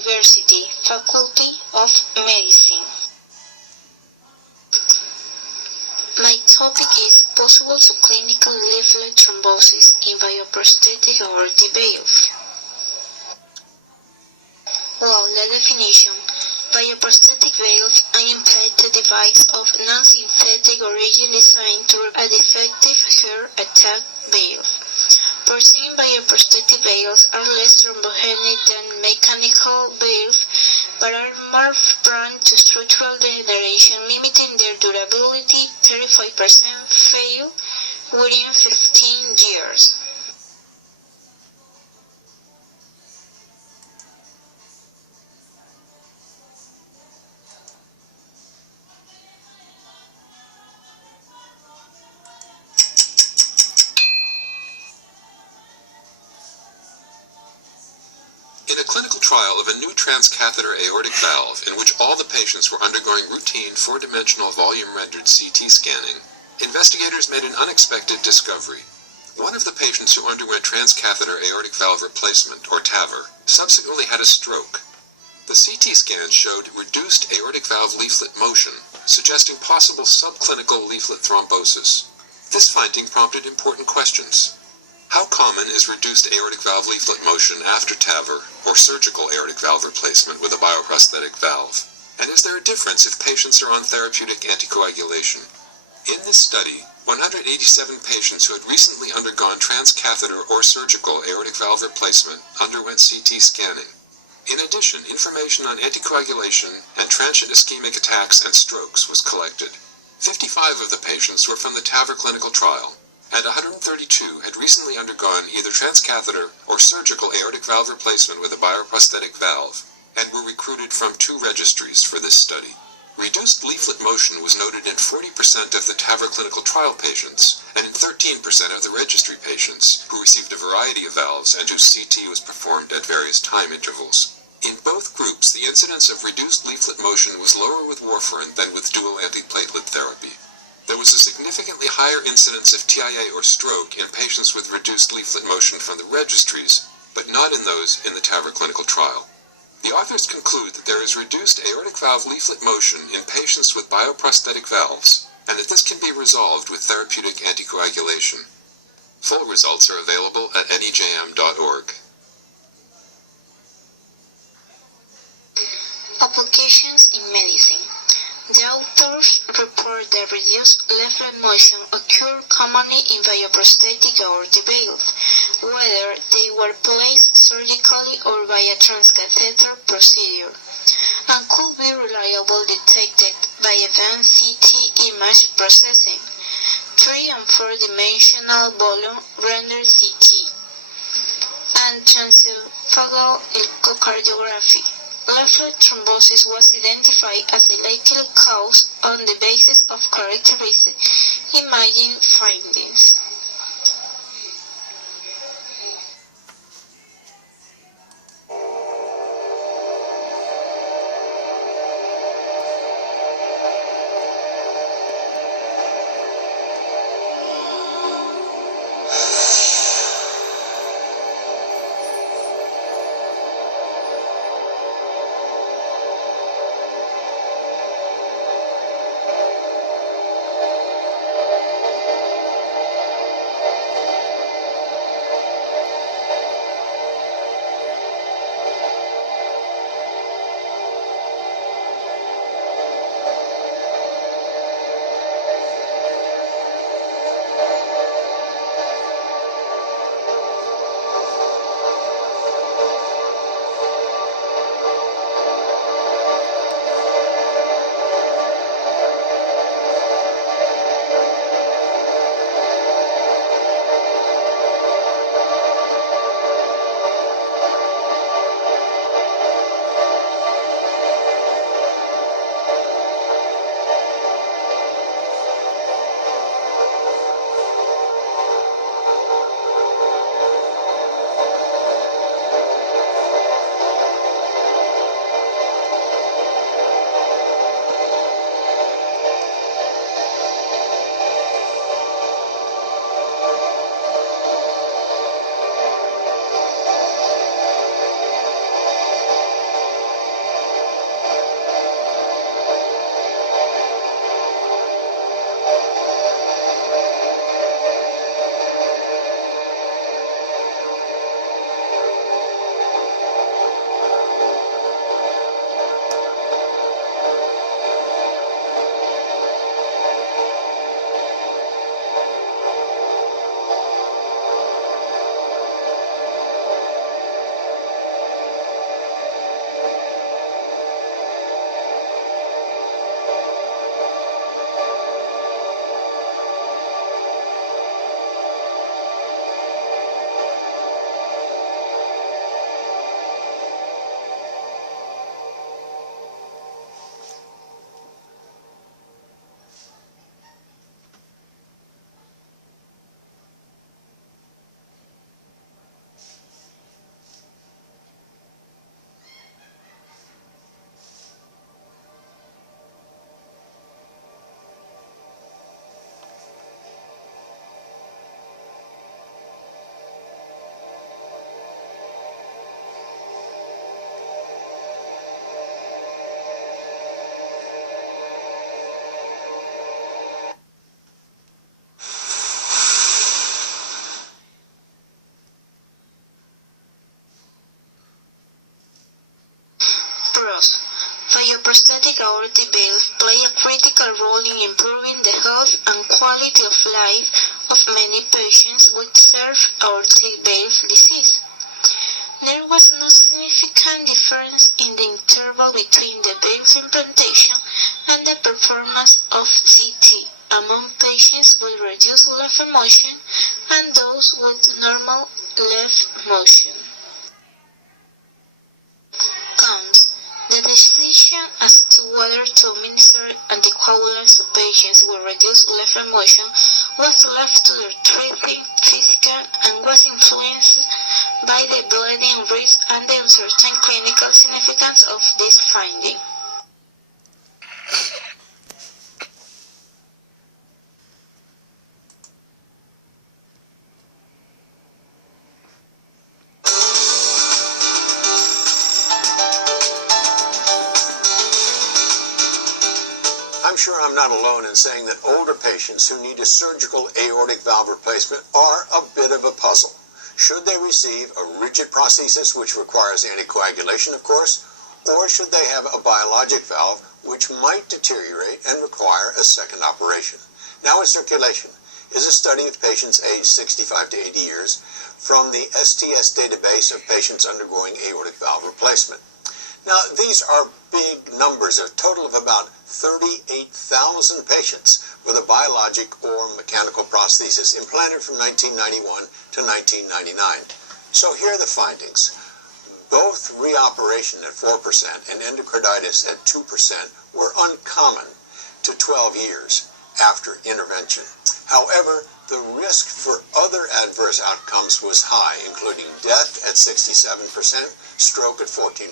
University, Faculty of Medicine. My topic is possible subclinical leaflet thrombosis in bioprosthetic aorta valve. Well, the definition. Bioprosthetic valve, an implanted device of non-synthetic origin designed to a defective heart attack valve. Porcine bioprosthetic valves are less thrombogenic than mechanical valves, but are more prone to structural degeneration, limiting their durability. 35% fail within 15 years. In a clinical trial of a new transcatheter aortic valve in which all the patients were undergoing routine four-dimensional volume-rendered CT scanning, investigators made an unexpected discovery. One of the patients who underwent transcatheter aortic valve replacement, or TAVR, subsequently had a stroke. The CT scan showed reduced aortic valve leaflet motion, suggesting possible subclinical leaflet thrombosis. This finding prompted important questions. How common is reduced aortic valve leaflet motion after TAVR or surgical aortic valve replacement with a bioprosthetic valve? And is there a difference if patients are on therapeutic anticoagulation? In this study, 187 patients who had recently undergone transcatheter or surgical aortic valve replacement underwent CT scanning. In addition, information on anticoagulation and transient ischemic attacks and strokes was collected. 55 of the patients were from the TAVR clinical trial, and 132 had recently undergone either transcatheter or surgical aortic valve replacement with a bioprosthetic valve, and were recruited from 2 registries for this study. Reduced leaflet motion was noted in 40% of the TAVR clinical trial patients, and in 13% of the registry patients, who received a variety of valves and whose CT was performed at various time intervals. In both groups, the incidence of reduced leaflet motion was lower with warfarin than with dual antiplatelet therapy. There was a significantly higher incidence of TIA or stroke in patients with reduced leaflet motion from the registries, but not in those in the TAVR clinical trial. The authors conclude that there is reduced aortic valve leaflet motion in patients with bioprosthetic valves, and that this can be resolved with therapeutic anticoagulation. Full results are available at nejm.org. Applications in medicine. The authors report that reduced leaflet motion occur commonly in bioprosthetic aorta valve, whether they were placed surgically or by a transcatheter procedure, and could be reliably detected by advanced CT image processing, 3- and 4-dimensional volume rendered CT, and transesophageal echocardiography. Leaflet thrombosis was identified as the likely cause on the basis of characteristic imaging findings. loss. Bioprosthetic aortic valve play a critical role in improving the health and quality of life of many patients with served aortic valve disease. There was no significant difference in the interval between the valve implantation and the performance of CT among patients with reduced left motion and those with normal left motion. Cons. The decision as to whether to administer anticoagulants to patients with reduced left motion was left to the treating physician and was influenced by the bleeding risk and the uncertain clinical significance of this finding. I'm sure I'm not alone in saying that older patients who need a surgical aortic valve replacement are a bit of a puzzle. Should they receive a rigid prosthesis, which requires anticoagulation, of course, or should they have a biologic valve, which might deteriorate and require a second operation? Now in circulation is a study of patients aged 65 to 80 years from the STS database of patients undergoing aortic valve replacement. Now, these are big numbers, a total of about 38,000 patients with a biologic or mechanical prosthesis implanted from 1991 to 1999. So here are the findings. Both reoperation at 4% and endocarditis at 2% were uncommon to 12 years after intervention. However, the risk for other adverse outcomes was high, including death at 67%, stroke at 14%,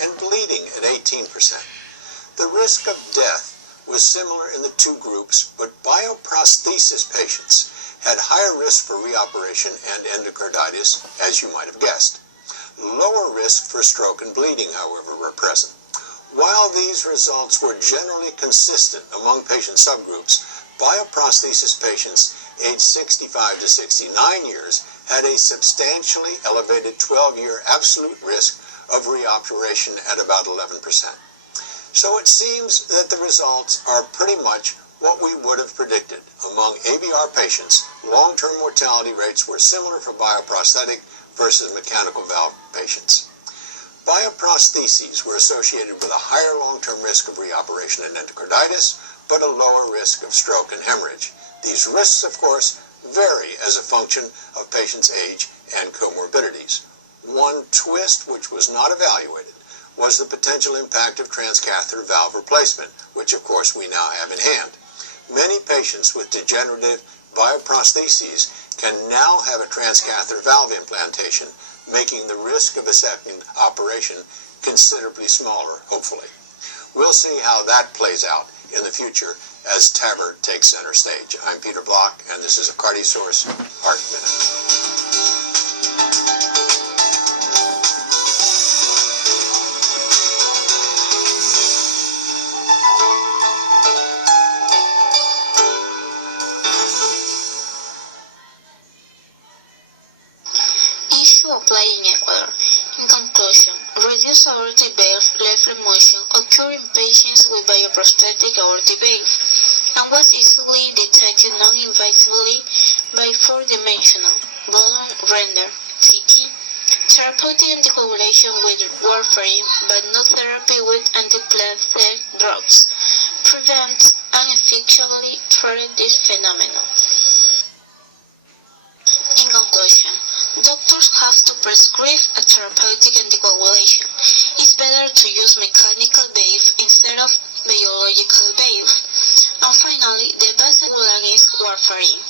and bleeding at 18%. The risk of death was similar in the two groups, but bioprosthesis patients had higher risk for reoperation and endocarditis, as you might have guessed. Lower risk for stroke and bleeding, however, were present. While these results were generally consistent among patient subgroups, bioprosthesis patients aged 65 to 69 years had a substantially elevated 12-year absolute risk of reoperation at about 11%. So it seems that the results are pretty much what we would have predicted. Among AVR patients, long-term mortality rates were similar for bioprosthetic versus mechanical valve patients. Bioprostheses were associated with a higher long-term risk of reoperation and endocarditis, but a lower risk of stroke and hemorrhage. These risks, of course, vary as a function of patient's age and comorbidities. One twist which was not evaluated was the potential impact of transcatheter valve replacement, which of course we now have in hand. Many patients with degenerative bioprostheses can now have a transcatheter valve implantation, making the risk of a second operation considerably smaller, hopefully. We'll see how that plays out in the future as TAVR takes center stage. I'm Peter Block, and this is a Cardiosource Heart Minute. Issue applied in Ecuador. In conclusion, reduced aortic valve left motion occurs in patients with bioprosthetic aortic valve and was easily detected non-invasively by four-dimensional volume render CT. Therapeutic anticoagulation with warfarin, but no therapy with antiplatelet drugs, prevents and effectively treats this phenomenon. In conclusion, doctors have to prescribe a therapeutic anticoagulation. It's better to use mechanical valve instead of biological valve. And finally, the best anticoagulant is warfarin.